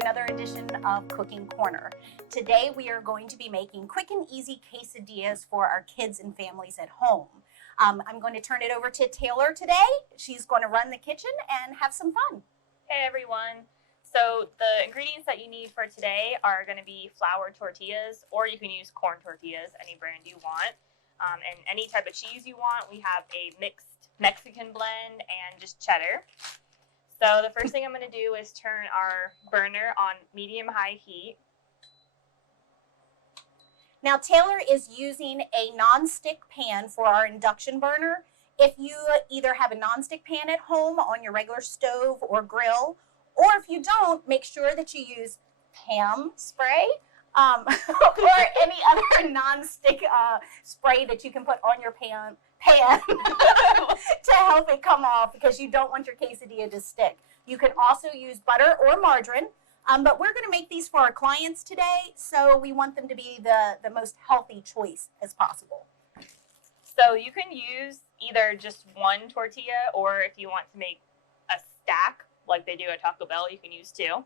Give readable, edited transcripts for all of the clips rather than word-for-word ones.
another edition of Cooking Corner. Today we are going to be making quick and easy quesadillas for our kids and families at home. I'm going to turn it over to Taylor today. She's going to run the kitchen and have some fun. Hey everyone. So the ingredients that you need for today are going to be flour tortillas, or you can use corn tortillas, any brand you want. And any type of cheese you want. We have a mixed Mexican blend and just cheddar. So the first thing I'm going to do is turn our burner on medium-high heat. Now Taylor is using a non-stick pan for our induction burner. If you either have a non-stick pan at home on your regular stove or grill, or if you don't, make sure that you use Pam spray or any other non-stick spray that you can put on your pan to help it come off, because you don't want your quesadilla to stick. You can also use butter or margarine, but we're going to make these for our clients today, so we want them to be the most healthy choice as possible. So you can use either just one tortilla, or if you want to make a stack like they do at Taco Bell, you can use two.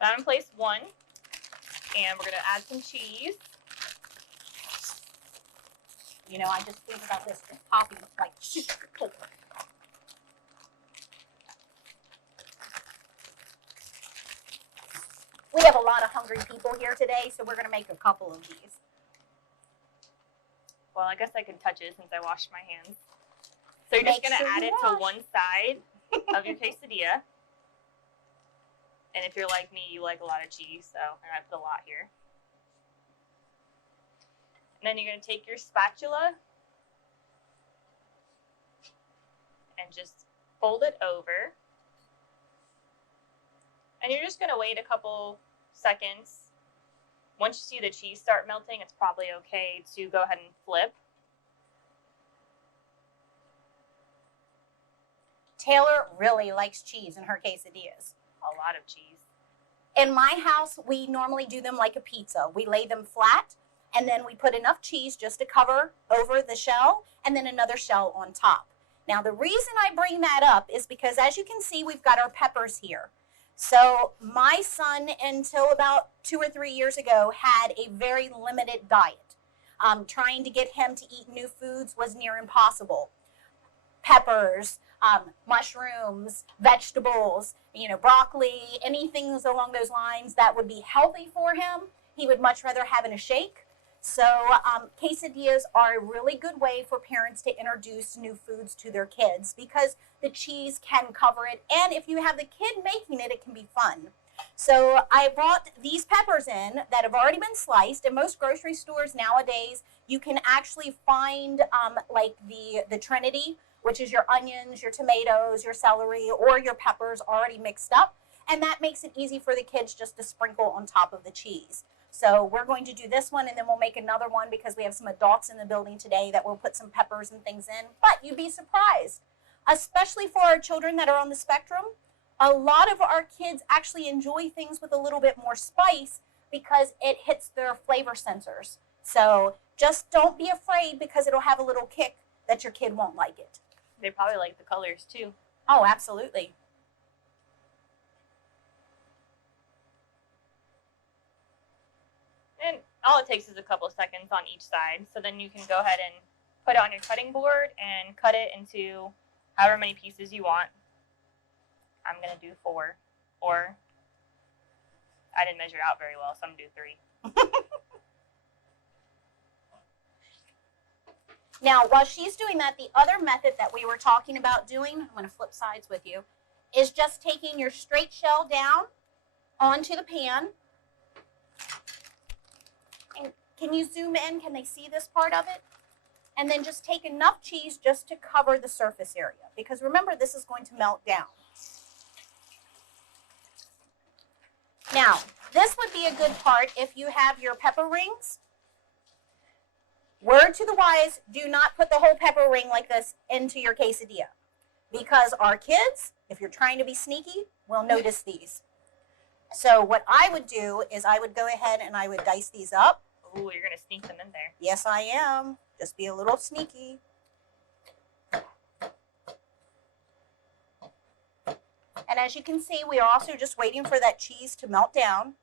But I'm going to place one, and we're going to add some cheese. You know, I just think about this popping like We have a lot of hungry people here today, so we're going to make a couple of these. Well, I guess I can touch it since I washed my hands. So you're just going to add it to one side of your quesadilla. And if you're like me, you like a lot of cheese, so I'm going to put a lot here. And then you're going to take your spatula and just fold it over. And you're just going to wait a couple seconds. Once you see the cheese start melting, it's probably okay to go ahead and flip. Taylor really likes cheese in her quesadillas. A lot of cheese. In my house, we normally do them like a pizza. We lay them flat, and then we put enough cheese just to cover over the shell, and then another shell on top. Now, the reason I bring that up is because, as you can see, we've got our peppers here. So my son, until about 2 or 3 years ago, had a very limited diet. Trying to get him to eat new foods was near impossible. Peppers, mushrooms, vegetables, broccoli, anything along those lines that would be healthy for him, he would much rather have in a shake. So quesadillas are a really good way for parents to introduce new foods to their kids, because the cheese can cover it, and if you have the kid making it, it can be fun. So I brought these peppers in that have already been sliced. In most grocery stores nowadays, you can actually find like the Trinity, which is your onions, your tomatoes, your celery, or your peppers already mixed up. And that makes it easy for the kids just to sprinkle on top of the cheese. So we're going to do this one, and then we'll make another one because we have some adults in the building today that will put some peppers and things in. But you'd be surprised, especially for our children that are on the spectrum. A lot of our kids actually enjoy things with a little bit more spice because it hits their flavor sensors. So just don't be afraid, because it'll have a little kick that your kid won't like it. They probably like the colors too. Oh, absolutely. And all it takes is a couple seconds on each side. So then you can go ahead and put it on your cutting board and cut it into however many pieces you want. I'm going to do 4. Or I didn't measure out very well, so I'm going to do 3. Now, while she's doing that, the other method that we were talking about doing, I'm going to flip sides with you, is just taking your straight shell down onto the pan. And can you zoom in? Can they see this part of it? And then just take enough cheese just to cover the surface area, because remember, this is going to melt down. Now, this would be a good part if you have your pepper rings. Word to the wise, do not put the whole pepper ring like this into your quesadilla, because our kids, if you're trying to be sneaky, will notice these. So what I would do is I would go ahead and I would dice these up. Ooh, you're going to sneak them in there. Yes, I am. Just be a little sneaky. And as you can see, we are also just waiting for that cheese to melt down.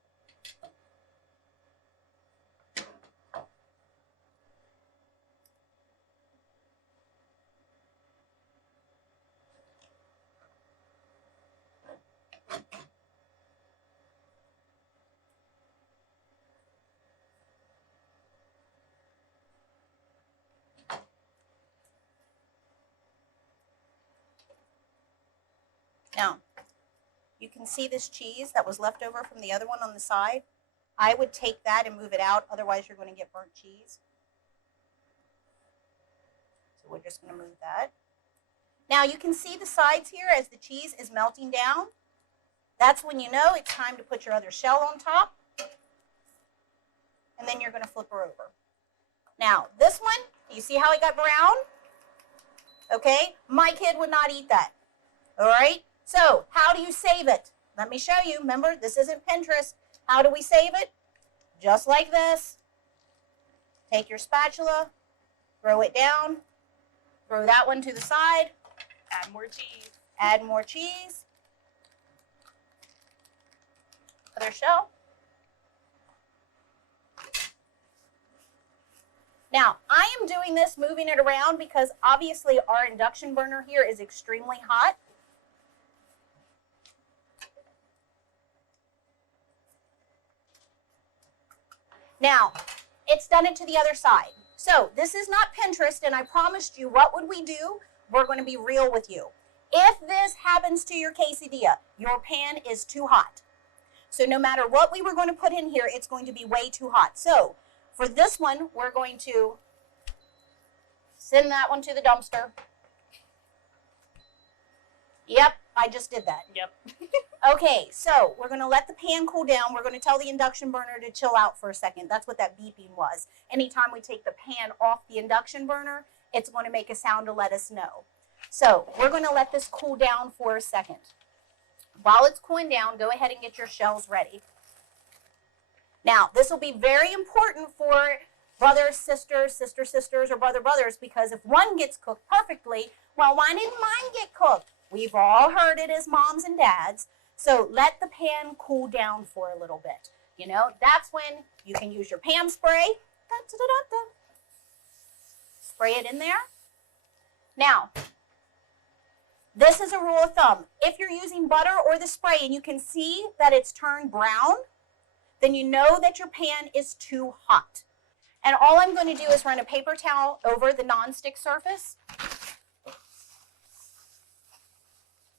Now, you can see this cheese that was left over from the other one on the side. I would take that and move it out, otherwise you're going to get burnt cheese. So we're just going to move that. Now you can see the sides here as the cheese is melting down. That's when you know it's time to put your other shell on top. And then you're going to flip her over. Now, this one, you see how it got brown? Okay, my kid would not eat that. All right, so how do you save it? Let me show you. Remember, this isn't Pinterest. How do we save it? Just like this. Take your spatula, throw it down, throw that one to the side. Add more cheese. Add more cheese. Other shell. Now, I am doing this, moving it around, because obviously our induction burner here is extremely hot. Now, it's done it to the other side. So this is not Pinterest, and I promised you, what would we do? We're going to be real with you. If this happens to your quesadilla, your pan is too hot. So no matter what we were going to put in here, it's going to be way too hot. So for this one, we're going to send that one to the dumpster. Yep, I just did that. Yep. Okay, so we're going to let the pan cool down. We're going to tell the induction burner to chill out for a second. That's what that beeping was. Anytime we take the pan off the induction burner, it's going to make a sound to let us know. So we're going to let this cool down for a second. While it's cooling down, go ahead and get your shells ready. Now, this will be very important for brothers, sisters, sisters, or brothers, because if one gets cooked perfectly, well, why didn't mine get cooked? We've all heard it as moms and dads. So let the pan cool down for a little bit. You know, that's when you can use your pan spray. Spray it in there. Now, this is a rule of thumb. If you're using butter or the spray and you can see that it's turned brown, then you know that your pan is too hot. And all I'm going to do is run a paper towel over the nonstick surface.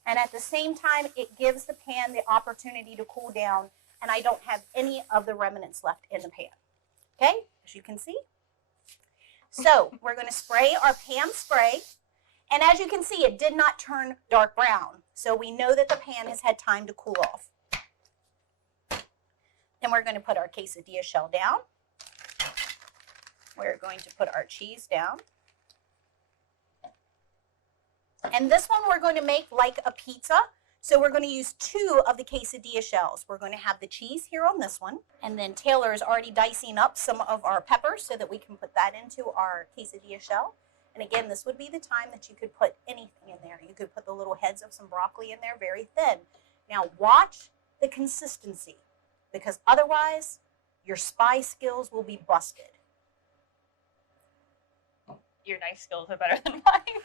And at the same time, it gives the pan the opportunity to cool down, and I don't have any of the remnants left in the pan. Okay, as you can see. So we're going to spray our pan spray, and as you can see, it did not turn dark brown. So we know that the pan has had time to cool off. Then we're going to put our quesadilla shell down. We're going to put our cheese down. And this one we're going to make like a pizza. So we're going to use 2 of the quesadilla shells. We're going to have the cheese here on this one. And then Taylor is already dicing up some of our peppers so that we can put that into our quesadilla shell. And again, this would be the time that you could put anything in there. You could put the little heads of some broccoli in there, very thin. Now watch the consistency, because otherwise your spy skills will be busted. Your knife skills are better than mine.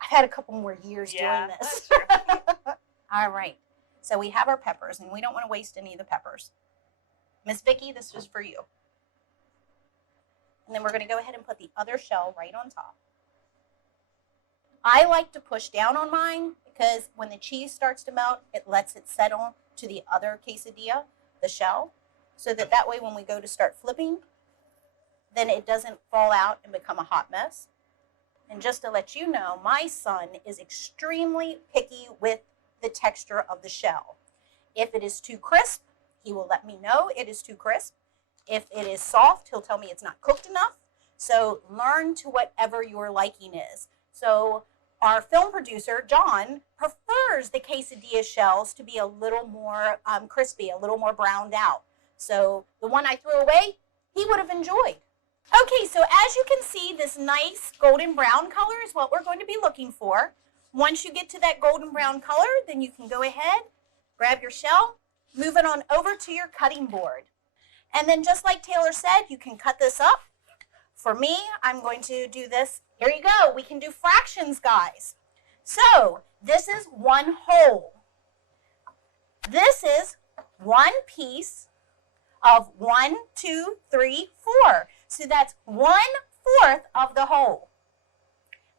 I've had a couple more years doing this. That's true. All right. So we have our peppers, and we don't want to waste any of the peppers. Miss Vicki, this was for you. And then we're going to go ahead and put the other shell right on top. I like to push down on mine because when the cheese starts to melt, it lets it settle to the other quesadilla, the shell, so that way when we go to start flipping, then it doesn't fall out and become a hot mess. And just to let you know, my son is extremely picky with the texture of the shell. If it is too crisp, he will let me know it is too crisp. If it is soft, he'll tell me it's not cooked enough. So learn to whatever your liking is. So our film producer, John, prefers the quesadilla shells to be a little more crispy, a little more browned out. So the one I threw away, he would have enjoyed. Okay, so as you can see, this nice golden brown color is what we're going to be looking for. Once you get to that golden brown color, then you can go ahead, grab your shell, move it on over to your cutting board. And then just like Taylor said, you can cut this up. For me, I'm going to do this. Here you go. We can do fractions, guys. So this is one whole. This is one piece of 1, 2, 3, 4. So that's 1/4 of the whole.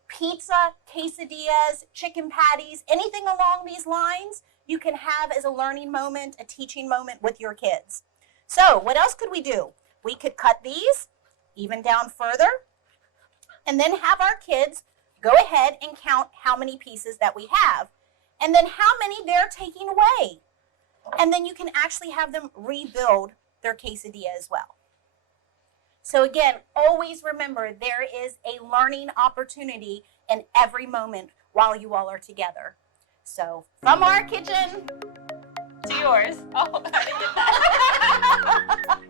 Pizza, quesadillas, chicken patties, anything along these lines, you can have as a learning moment, a teaching moment with your kids. So what else could we do? We could cut these even down further and then have our kids go ahead and count how many pieces that we have and then how many they're taking away. And then you can actually have them rebuild their quesadilla as well. So again, always remember there is a learning opportunity in every moment while you all are together. So from our kitchen to yours. Oh, I didn't get that.